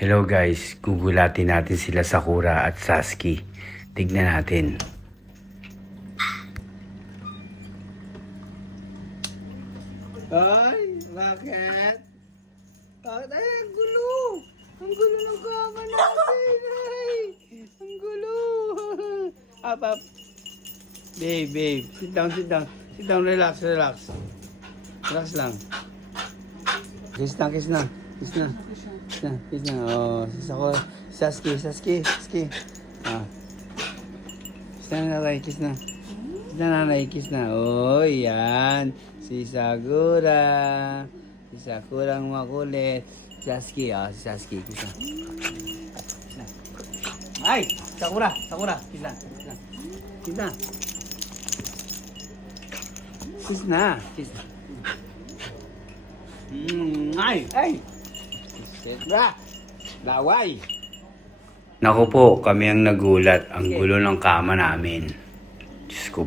Hello guys, gugulatin natin sila Sakura at Sasuke. Tignan natin. Ay, bakit? Bakit? Ay, ang gulo! Ang gulo ng kama natin! Ay! Ang gulo! Up. Babe. Sit down. Sit down, relax. Relax lang. Kiss na. Oh, Sasuke. Ah. Kiss na. Kiss na. Oh, yan. Si Sakura. Si Sakura ang makulit. Sasuke, si Sasuke. Kiss na. Ay! Sakura. Kiss na. Kiss na. Ay! Siyempre! Laway! Naku po, kami ang nagulat. Ang gulo ng kama namin. Diyos ko